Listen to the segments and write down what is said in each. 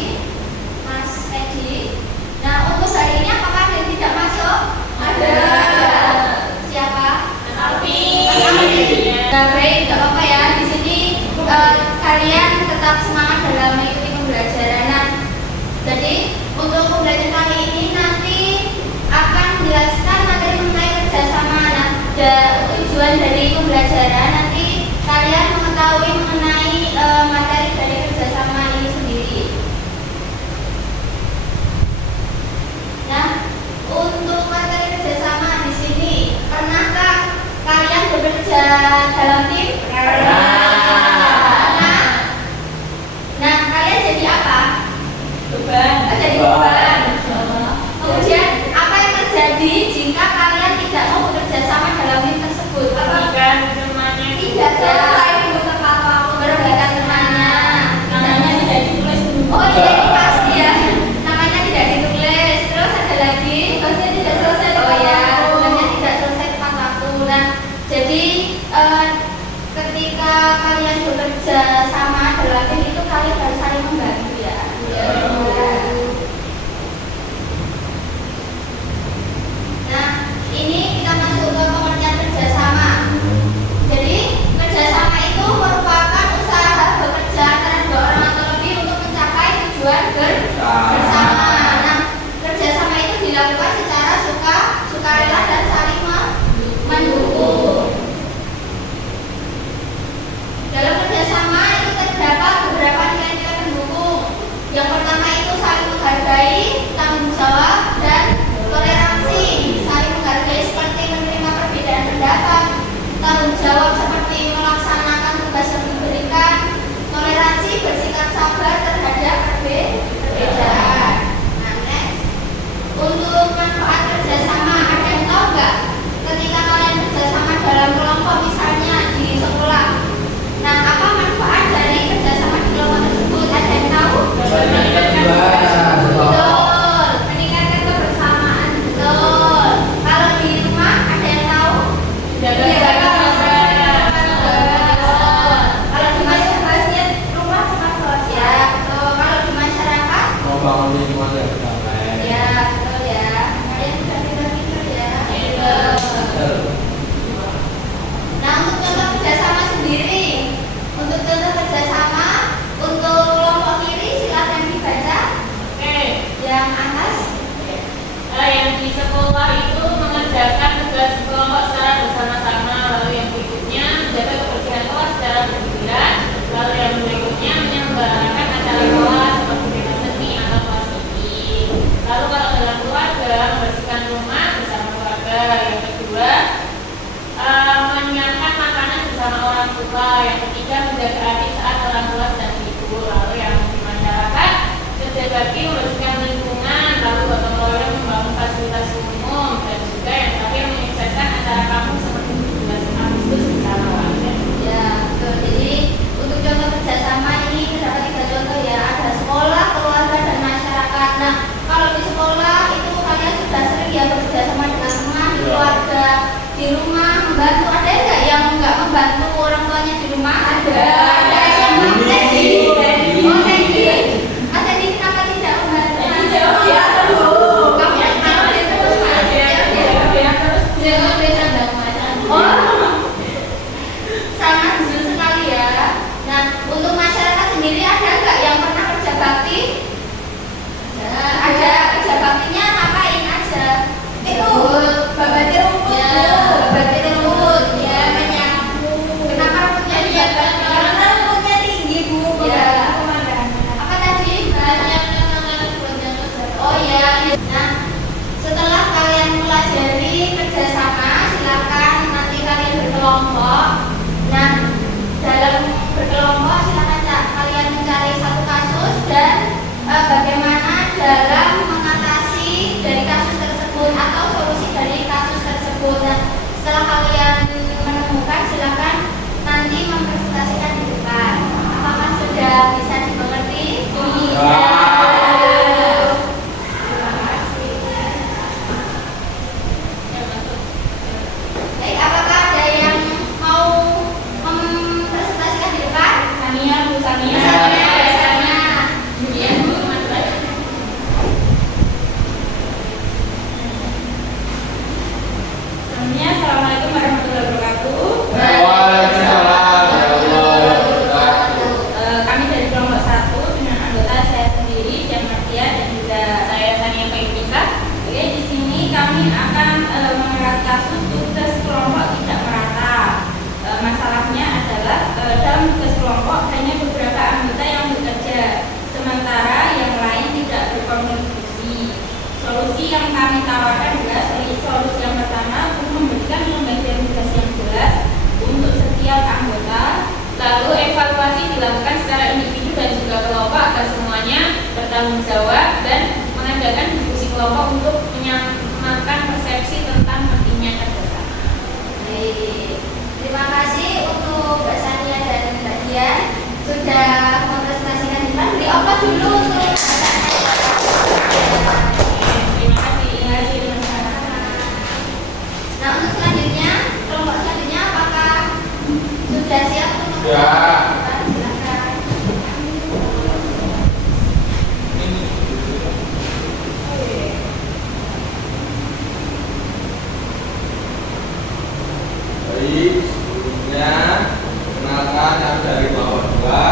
kasih Mas Edi. Nah, untuk hari ini apakah ada yang tidak masuk? Ada. Siapa? Mas Alfi. Nah, baik, tidak apa-apa ya. Di sini kalian tetap semangat dalam mengikuti pembelajaran. Nah, jadi untuk pembelajaran kali ini nanti akan menjelaskan materi mengenai kerjasama. Nah, tujuan dari pembelajaran nanti kalian mengetahui mengenai materi dari kerjasama ini sendiri. Nah, untuk materi kerjasama di sini, pernahkah kalian bekerja dalam tim? Pernah. Nah, bertanggung jawab dan mengadakan diskusi kelompok untuk menyamakan persepsi tentang pentingnya kerjasama. Baik. Terima kasih untuk Mbak Sania dan Mbak Dian sudah mempresentasikan di depan. Beri aplaus dulu untuk Mbak Sania. Terima kasih. Nah, untuk selanjutnya, kelompok selanjutnya apakah sudah siap untuk Ya. Silakan. Baik, sebelumnya kenalkan aku dari bawah dua.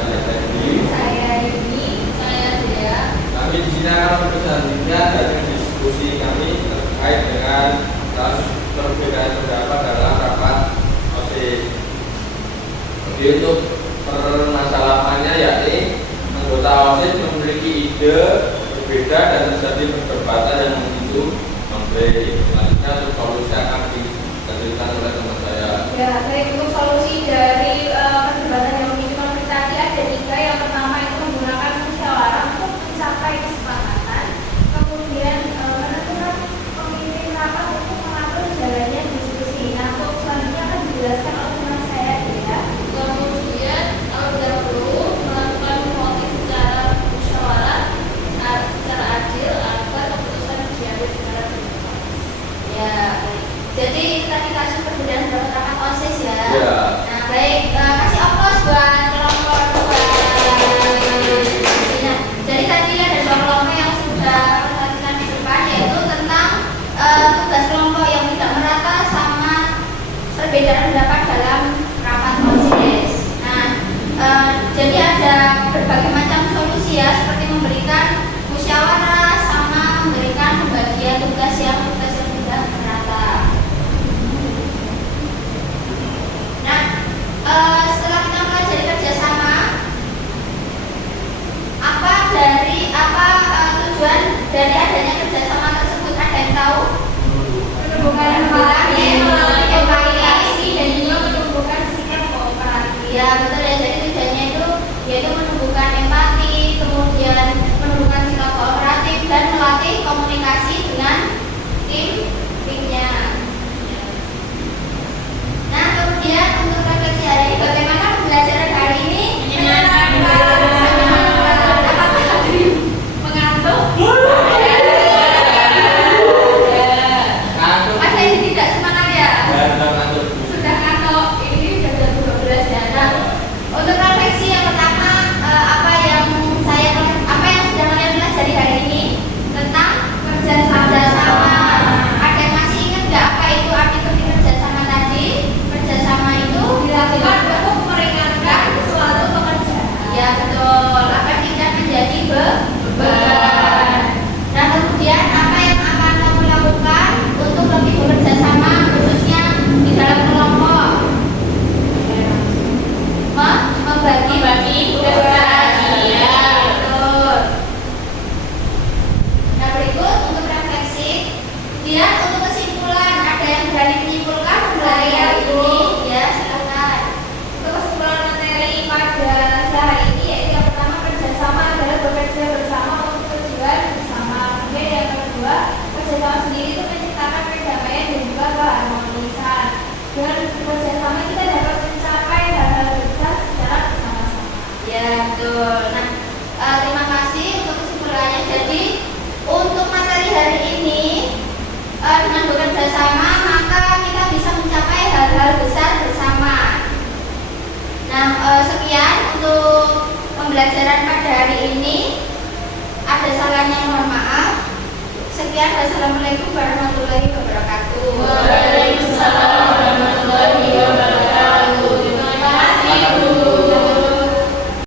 Saya Teddy. Saya Yuni, saya Dea. Kami di sini akan selanjutnya dari diskusi kami terkait dengan kasus perbedaan pendapat dalam rapat OSIS. Jadi untuk permasalahannya yakni anggota OSIS memiliki ide berbeda dan terjadi perdebatan yang memicu konflik. Selanjutnya untuk solusi akan diberikan oleh teman saya. Ya, baik, untuk solusi dari perdebatan yang memicu konflik tadi ada 3. Yang pertama itu menggunakan musyawarah untuk mencapai kesepakatan. Kemudian menentukan pemimpin rapat untuk mengatur jalannya diskusi. Nah, untuk selanjutnya akan dijelaskan oleh teman saya Dea. Kemudian kalau perlu melakukan voting secara musyawarah secara adil agar keputusan diambil secara demokratis. Ya, baik. Jadi tadi kasus perbedaan dalam rapat OSIS ya. Ya. Nah, baik, kasih aplaus buat kelompok dua. Nah, jadi tadi ada 2 kelompok yang sudah presentasikan di depan, yaitu tentang tugas kelompok yang tidak merata sama perbedaan pendapat dalam rapat OSIS. Nah, jadi ada berbagai macam solusi ya, seperti memberikan musyawarah sama memberikan pembagian tugas yang tidak merata. Nah, setelah kita mempelajari kerjasama, tujuan dari adanya kerjasama tersebut, ada yang tahu? Menumbuhkan empati dan juga menumbuhkan sikap kooperatif. Ya, betul ya. Jadi tujuannya itu yaitu menumbuhkan empati, kemudian menumbuhkan sikap kooperatif dan melatih komunikasi dengan timnya. Nah, kemudian untuk refleksi hari ini, bagaimana pembelajaran hari ini? Menyenangkan. Apakah tadi mengantuk? Ngantuk. Masa ini tidak semangat ya? Dan ngantuk. Sudah ngantuk. Ini sudah jam 12 ya. Nah, untuk refleksi yang pertama, apa yang sudah kalian pelajari hari ini tentang kerjasama. Ada yang masih ingat nggak apa itu arti penting kerjasama tadi? Kerjasama itu dilakukan untuk meringankan suatu pekerjaan. Ya, betul. Agar tidak menjadi beban. Nah, kemudian apa yang akan kamu lakukan untuk lebih bekerja sama, khususnya di dalam kelompok? Membagi tugas. Ya, betul. Nah, berikut untuk refleksi. Kemudian untuk kesimpulan, ada yang berani menyimpulkan dari hari ini? Ya, silakan. Untuk kesimpulan materi pada hari ini, yaitu yang pertama, kerjasama adalah bekerja bersama untuk tujuan bersama. Kemudian yang kedua, kerjasama sendiri itu menciptakan perdamaian dan juga keharmonisan. Dengan kerjasama kita dapat mencapai hal-hal besar secara bersama-sama. Ya, betul. Nah, terima kasih untuk kesimpulannya. Jadi, untuk materi hari ini, dengan bekerja sama, maka kita bisa mencapai hal-hal besar bersama. Nah, sekian untuk pembelajaran pada hari ini. Ada salahnya, mohon maaf. Sekian, wassalamualaikum warahmatullahi wabarakatuh.